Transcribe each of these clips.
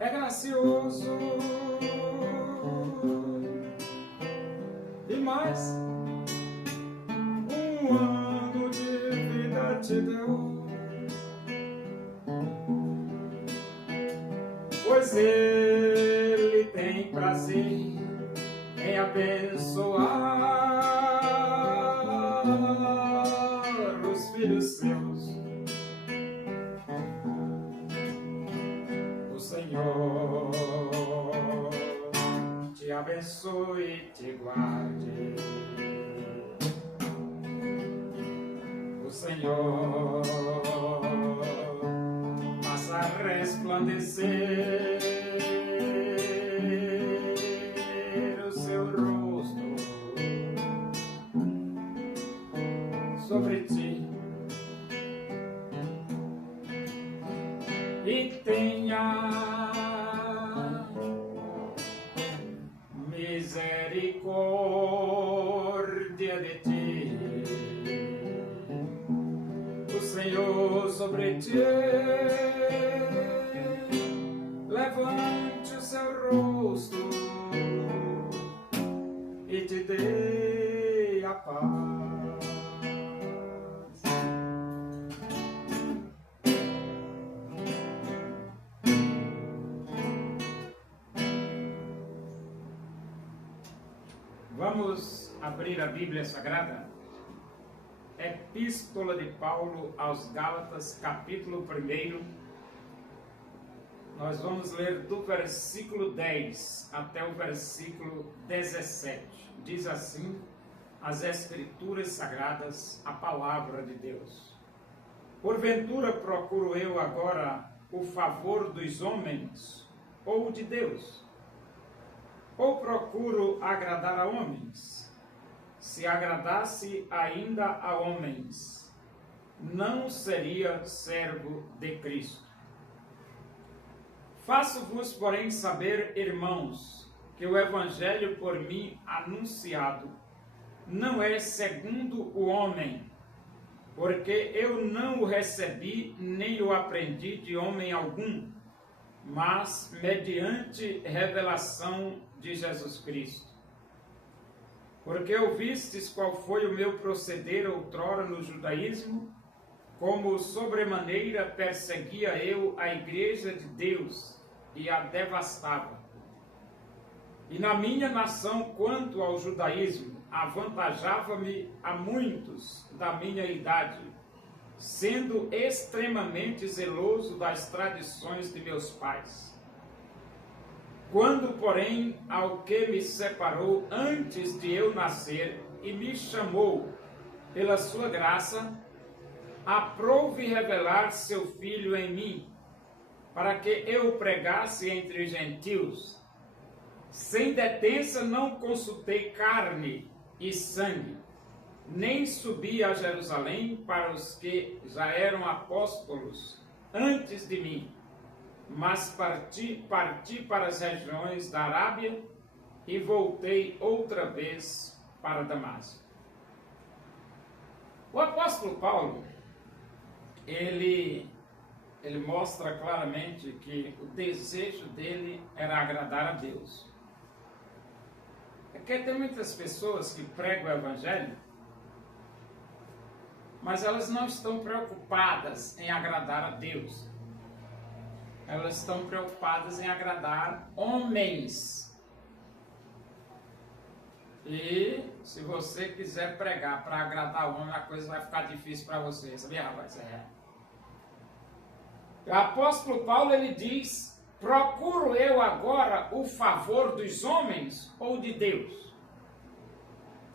É gracioso demais, um ano de vida te deu, pois ele tem prazer em abençoar os filhos seus. O Senhor te abençoe e te guarde. O Senhor faça resplandecer o seu rosto sobre ti e tenha misericórdia de ti. O Senhor sobre ti levante o seu rosto e te dê a paz. Vamos abrir a Bíblia Sagrada? Epístola de Paulo aos Gálatas, capítulo 1. Nós vamos ler do versículo 10 até o versículo 17. Diz assim as Escrituras Sagradas, a palavra de Deus. Porventura procuro eu agora o favor dos homens ou de Deus? Ou procuro agradar a homens? Se agradasse ainda a homens, não seria servo de Cristo. Faço-vos, porém, saber, irmãos, que o evangelho por mim anunciado não é segundo o homem, porque eu não o recebi nem o aprendi de homem algum, mas mediante revelação de Jesus Cristo. Porque ouvistes qual foi o meu proceder outrora no judaísmo, como sobremaneira perseguia eu a igreja de Deus e a devastava. E na minha nação, quanto ao judaísmo, avantajava-me a muitos da minha idade, sendo extremamente zeloso das tradições de meus pais. Quando, porém, ao que me separou antes de eu nascer e me chamou pela sua graça, aprouve revelar seu Filho em mim, para que eu pregasse entre os gentios. Sem detença não consultei carne e sangue, nem subi a Jerusalém para os que já eram apóstolos antes de mim, mas parti para as regiões da Arábia e voltei outra vez para Damasco. O apóstolo Paulo, ele mostra claramente que o desejo dele era agradar a Deus. Porque tem muitas pessoas que pregam o evangelho, mas elas não estão preocupadas em agradar a Deus. Elas estão preocupadas em agradar homens. E se você quiser pregar para agradar homem, a coisa vai ficar difícil para você. Sabia, rapaz? O apóstolo Paulo, ele diz: procuro eu agora o favor dos homens ou de Deus?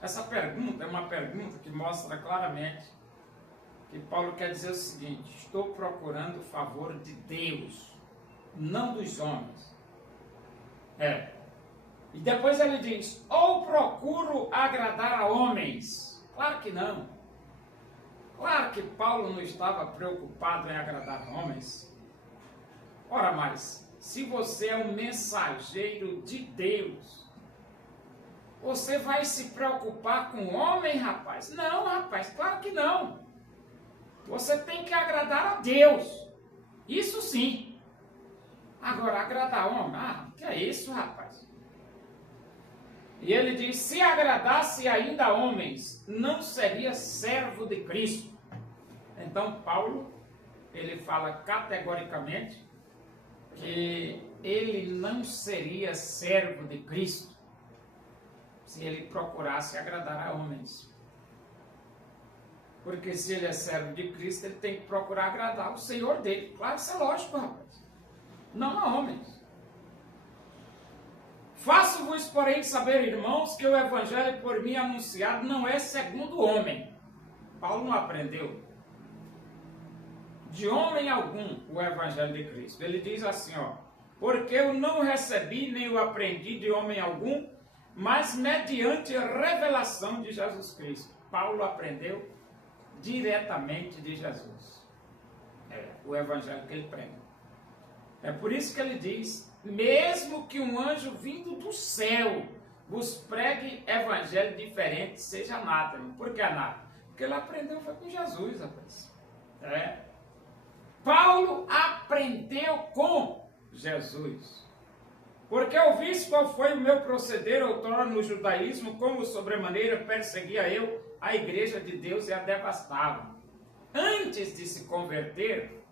Essa pergunta é uma pergunta que mostra claramente que Paulo quer dizer o seguinte: estou procurando o favor de Deus, não dos homens. E depois ele diz: ou procuro agradar a homens? Claro que não. Claro que Paulo não estava preocupado em agradar homens. Ora, mas se você é um mensageiro de Deus, você vai se preocupar com o homem, rapaz? Não, rapaz, claro que não. Você tem que agradar a Deus. Isso sim. Agora, agradar o homem? Ah, que é isso, rapaz? E ele diz, se agradasse ainda homens, não seria servo de Cristo. Então, Paulo, ele fala categoricamente que ele não seria servo de Cristo se ele procurasse agradar a homens. Porque se ele é servo de Cristo, ele tem que procurar agradar o Senhor dele. Claro, isso é lógico, rapaz. Não a homens. Faço-vos, porém, saber, irmãos, que o evangelho por mim anunciado não é segundo o homem. Paulo não aprendeu de homem algum o evangelho de Cristo. Ele diz assim, ó, porque eu não recebi nem o aprendi de homem algum, mas mediante a revelação de Jesus Cristo. Paulo aprendeu diretamente de Jesus. O evangelho que ele prega. É por isso que ele diz, mesmo que um anjo vindo do céu vos pregue evangelho diferente, seja anátema. Por que anátema? Porque ele aprendeu foi com Jesus, rapaz. Paulo aprendeu com Jesus. Porque ouviste qual foi o meu proceder outrora no judaísmo, como sobremaneira perseguia eu a igreja de Deus e a devastava. Antes de se converter,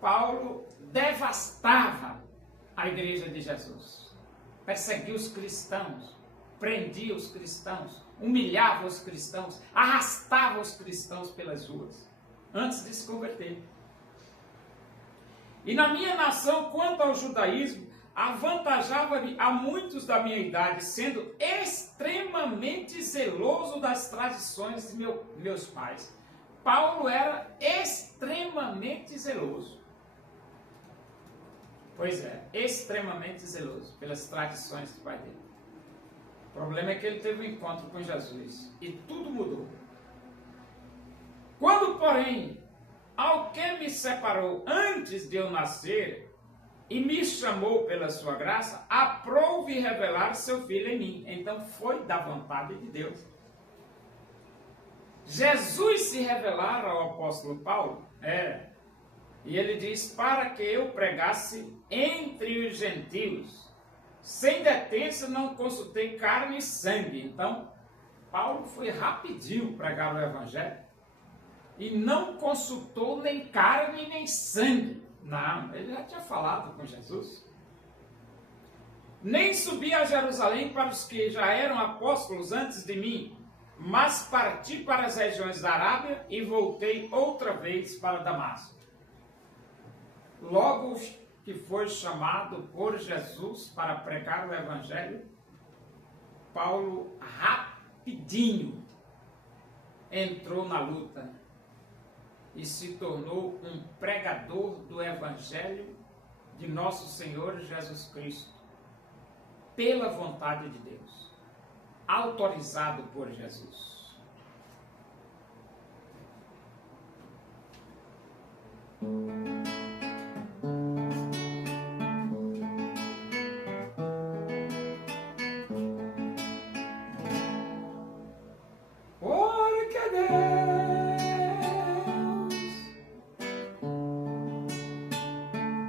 Paulo devastava a igreja de Jesus. Perseguia os cristãos, prendia os cristãos, humilhava os cristãos, arrastava os cristãos pelas ruas, antes de se converter. E na minha nação, quanto ao judaísmo, avantajava-me a muitos da minha idade, sendo extremamente zeloso das tradições de meus pais. Paulo era extremamente zeloso. Pois é, extremamente zeloso pelas tradições do pai dele. O problema é que ele teve um encontro com Jesus e tudo mudou. Quando, porém, alguém me separou antes de eu nascer e me chamou pela sua graça, aprouve revelar seu filho em mim. Então foi da vontade de Deus. Jesus se revelara ao apóstolo Paulo, e ele diz, para que eu pregasse entre os gentios, sem detença não consultei carne e sangue. Então, Paulo foi rapidinho pregar o evangelho, e não consultou nem carne nem sangue. Não, ele já tinha falado com Jesus. Nem subi a Jerusalém para os que já eram apóstolos antes de mim, mas parti para as regiões da Arábia e voltei outra vez para Damasco. Logo que foi chamado por Jesus para pregar o evangelho, Paulo rapidinho entrou na luta e se tornou um pregador do evangelho de nosso Senhor Jesus Cristo, pela vontade de Deus, autorizado por Jesus. Porque Deus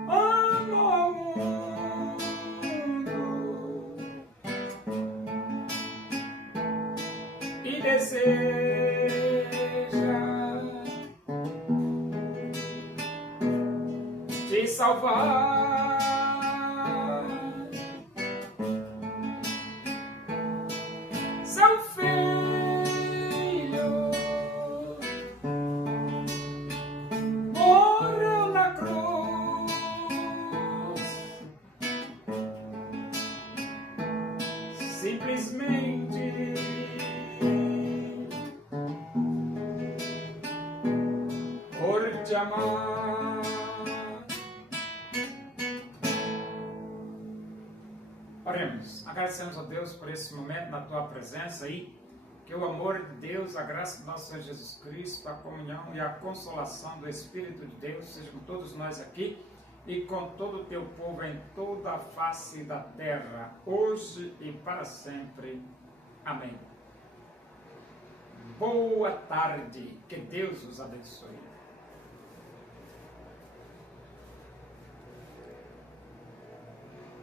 ama o mundo e deseja te salvar. Seu filho morreu na cruz, simplesmente por te amar. Oremos, agradecemos a Deus por esse momento na tua presença aí, que o amor de Deus, a graça do nosso Senhor Jesus Cristo, a comunhão e a consolação do Espírito de Deus seja com todos nós aqui e com todo o teu povo em toda a face da terra, hoje e para sempre. Amém. Boa tarde, que Deus os abençoe.